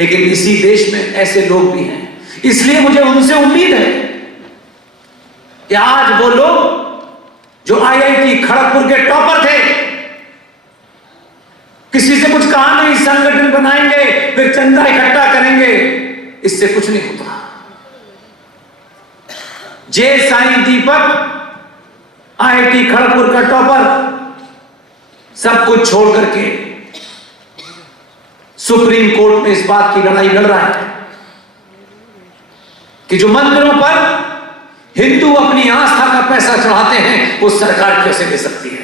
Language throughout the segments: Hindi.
लेकिन इसी देश में ऐसे लोग भी हैं, इसलिए मुझे उनसे उम्मीद है कि आज वो लोग जो IIT खड़गपुर के टॉपर थे, किसी से कुछ कहा नहीं, संगठन बनाएंगे फिर चंदा इकट्ठा करेंगे, इससे कुछ नहीं होता। जे साईं दीपक IIT खड़गपुर का टॉपर सब कुछ छोड़ करके सुप्रीम कोर्ट में इस बात की लड़ाई लड़ रहा है कि जो मंदिरों पर हिंदू अपनी आस्था का पैसा चढ़ाते हैं वो सरकार कैसे दे सकती है।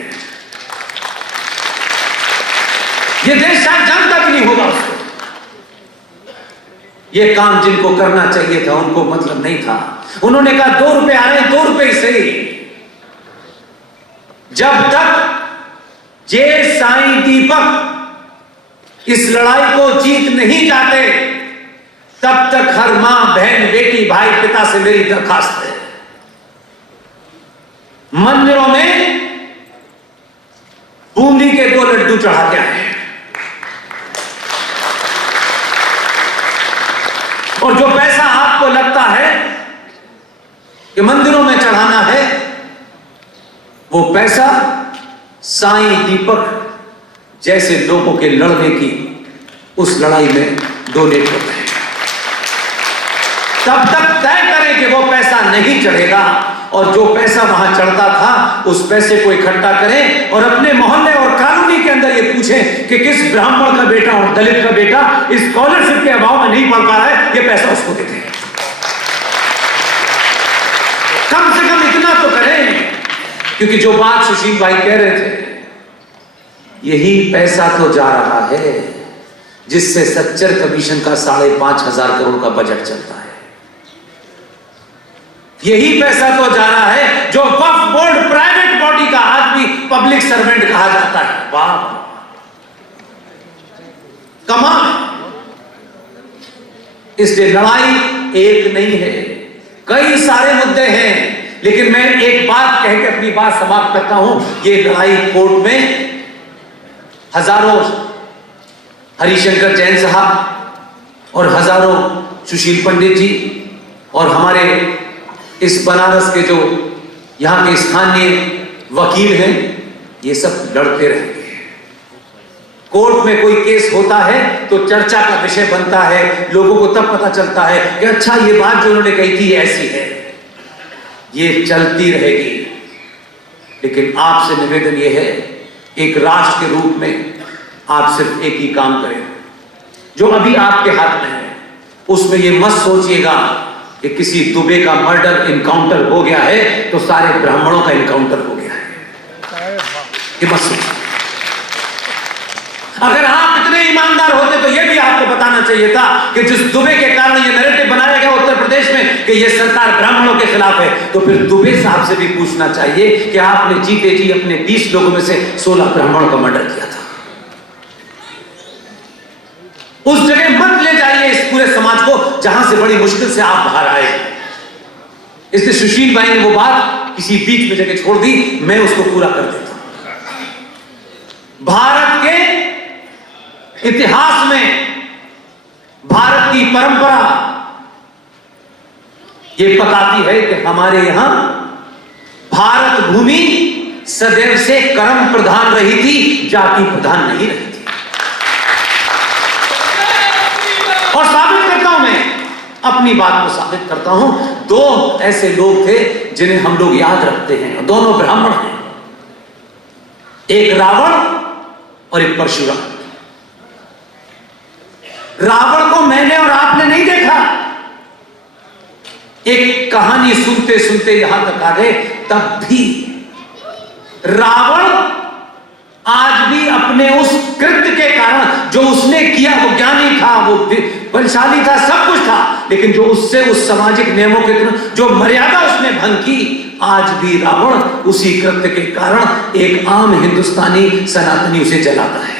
ये देश शायद जानता भी नहीं होगा उसको। ये काम जिनको करना चाहिए था उनको मतलब नहीं था। उन्होंने कहा 2 रुपए आ रहे हैं, 2 रुपए से ही। जब तक जे साईं दीपक इस लड़ाई को जीत नहीं जाते तब तक हर मां बहन बेटी भाई पिता से मेरी दरखास्त है, मंदिरों में बूंदी के 2 लड्डू चढ़ा के आए और जो पैसा आपको लगता है कि मंदिरों में चढ़ाना है वो पैसा साईं दीपक जैसे लोगों के लड़ने की उस लड़ाई में डोनेट करते हैं। तब तक तय करें कि वो पैसा नहीं चढ़ेगा और जो पैसा वहां चढ़ता था उस पैसे को इकट्ठा करें और अपने मोहल्ले और कॉलोनी के अंदर ये पूछें कि किस ब्राह्मण का बेटा और दलित का बेटा इस स्कॉलरशिप के अभाव में नहीं पढ़ पा रहा है, ये पैसा उसको देते हैं। कम से कम इतना तो करें, क्योंकि जो बात सुशील भाई कह रहे थे, यही पैसा तो जा रहा है जिससे सच्चर कमीशन का 5,500 करोड़ का बजट चलता है। यही पैसा तो जा रहा है जो वक्फ बोर्ड प्राइवेट बॉडी का आदमी पब्लिक सर्वेंट कहा जाता है। वाह, कमाल। इसलिए लड़ाई एक नहीं है, कई सारे मुद्दे हैं, लेकिन मैं एक बात कह के अपनी बात समाप्त करता हूं। ये लड़ाई कोर्ट में हजारों हरिशंकर जैन साहब और हजारों सुशील पंडित जी और हमारे इस बनारस के जो यहाँ के स्थानीय वकील हैं, ये सब लड़ते रहेंगे। कोर्ट में कोई केस होता है तो चर्चा का विषय बनता है, लोगों को तब पता चलता है कि अच्छा ये बात जो उन्होंने कही थी ऐसी है। ये चलती रहेगी, लेकिन आपसे निवेदन ये है, एक राष्ट्र के रूप में आप सिर्फ एक ही काम करें जो अभी आपके हाथ में है। उसमें ये मत सोचिएगा कि किसी दुबे का मर्डर इनकाउंटर हो गया है तो सारे ब्राह्मणों का इनकाउंटर हो गया है, ये मत सोचिए। अगर आप इतने ईमानदार होते तो यह भी आपको बताना चाहिए था कि जिस दुबे के कारण ये नैरेटिव बनाया गया उत्तर प्रदेश में कि ये सरकार ब्राह्मणों के खिलाफ है, तो फिर दुबे साहब से भी पूछना चाहिए कि आपने जीते जी अपने 20 लोगों में से 16 ब्राह्मणों का मर्डर किया था। उस जगह मत ले जाइए इस पूरे समाज को जहां से बड़ी मुश्किल से आप बाहर आए। इसलिए सुशील भाई ने वो बात किसी बीच में जगह छोड़ दी, मैं उसको पूरा कर देता हूं। भारत के इतिहास में, भारत की परंपरा ये बताती है कि हमारे यहां भारत भूमि सदैव से कर्म प्रधान रही थी, जाति प्रधान नहीं रही थी। और साबित करता हूं, मैं अपनी बात को साबित करता हूं। 2 ऐसे लोग थे जिन्हें हम लोग याद रखते हैं, दोनों ब्राह्मण हैं, एक रावण और एक परशुराम। रावण को मैंने और आपने नहीं देखा, एक कहानी सुनते सुनते यहां तक आ गए, तब भी रावण आज भी अपने उस कृत्य के कारण जो उसने किया, वो ज्ञानी था, वो बलशाली था, सब कुछ था, लेकिन जो उससे उस सामाजिक नियमों के जो मर्यादा उसने भंग की, आज भी रावण उसी कृत्य के कारण एक आम हिंदुस्तानी सनातनी उसे जलाता है।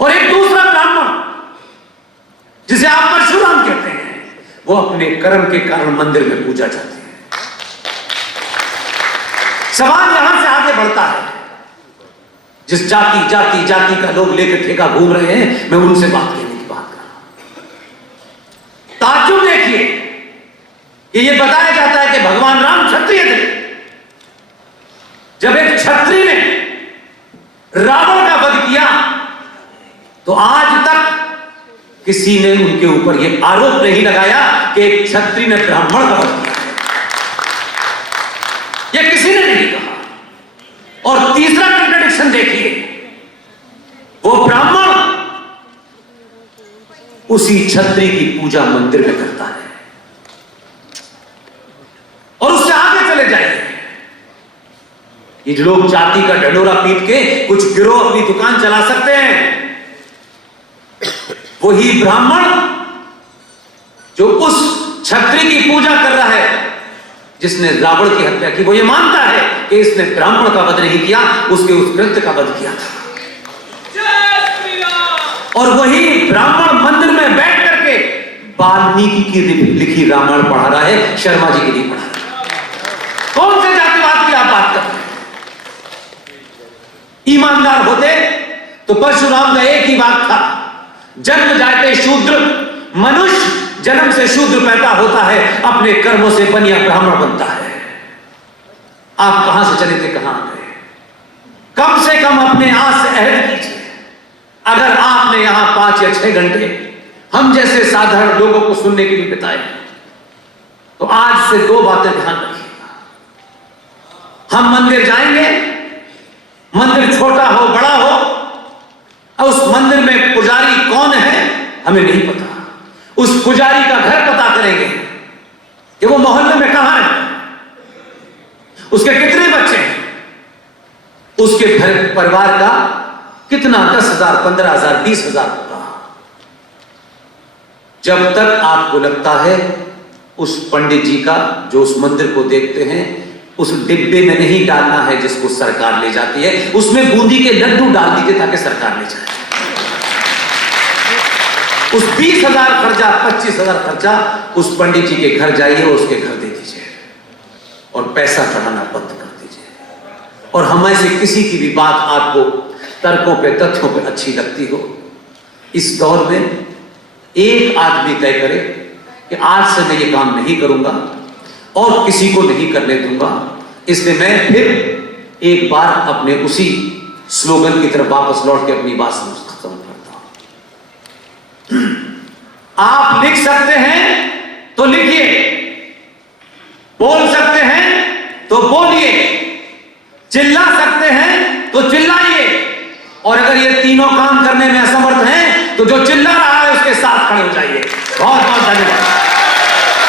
और एक दूसरा ब्राह्मण जिसे आप परशुराम कहते हैं, वो अपने कर्म के कारण मंदिर में पूजा जाते हैं। सवाल यहां से आगे बढ़ता है जिस जाति जाति जाति का लोग लेकर ठेका घूम रहे हैं, मैं उनसे बात करने की बात कर रहा हूं। ताज्जुब देखिए कि यह बताया जाता है कि भगवान राम क्षत्रिय थे। जब एक क्षत्रिय ने रावण का वध किया तो आज तक किसी ने उनके ऊपर यह आरोप नहीं लगाया कि एक क्षत्रिय ने ब्राह्मण का वध किया, यह किसी ने नहीं कहा। और तीसरा कंट्रडिक्शन देखिए, वो ब्राह्मण उसी क्षत्रिय की पूजा मंदिर में करता है। और उससे आगे चले जाइए, ये लोग जाति का ढंढोरा पीट के कुछ गिरोह अपनी दुकान चला सकते हैं। वही ब्राह्मण जो उस क्षत्रिय की पूजा कर रहा है जिसने रावण की हत्या की, वो ये मानता है कि इसने ब्राह्मण का वध नहीं किया, उसके उस कृत्य का वध किया था। और वही ब्राह्मण मंदिर में बैठ करके वाल्मीकि की लिखी रामायण पढ़ा रहा है, शर्मा जी की नहीं पढ़ा रहा। कौन से जातिवाद की आप बात करते हैं? ईमानदार होते तो परशुराम का एक ही बात था, जन्म जाते शूद्र, मनुष्य जन्म से शूद्र पैदा होता है, अपने कर्मों से बनिया ब्राह्मण बनता है। आप कहां से चले थे, कहां आ गए? कम से कम अपने आज से अहद कीजिए। अगर आपने यहां 5 या 6 घंटे हम जैसे साधारण लोगों को सुनने के लिए बिताए तो आज से 2 बातें ध्यान रखिएगा। हम मंदिर जाएंगे, मंदिर छोटा हो बड़ा हो, और उस मंदिर में पुजारी कौन है हमें नहीं पता। उस पुजारी का घर पता करेंगे कि वो मोहल्ले में कहां है, उसके कितने बच्चे हैं, उसके परिवार का कितना 10,000, 15,000, 20,000 होगा। जब तक आपको लगता है उस पंडित जी का जो उस मंदिर को देखते हैं उस डिब्बे में नहीं डालना है जिसको सरकार ले जाती है, उसमें बूंदी के लड्डू डाल दीजिए ताकि सरकार ले जाए। उस 20,000 खर्चा, 25,000 खर्चा उस पंडित जी के घर जाइए और उसके घर दे दीजिए और पैसा चढ़ाना बंद कर दीजिए। और हमें से किसी की भी बात आपको तर्कों पे, तथ्यों पे अच्छी लगती हो, इस दौर में एक आदमी तय करे कि आज से मैं ये काम नहीं करूंगा और किसी को नहीं करने दूंगा। इसलिए मैं फिर एक बार अपने उसी स्लोगन की तरफ वापस लौट के अपनी बात खत्म करता हूं। आप लिख सकते हैं तो लिखिए, बोल सकते हैं तो बोलिए, चिल्ला सकते हैं तो चिल्लाइए, और अगर ये तीनों काम करने में असमर्थ हैं तो जो चिल्ला रहा है उसके साथ खड़े हो जाइए। बहुत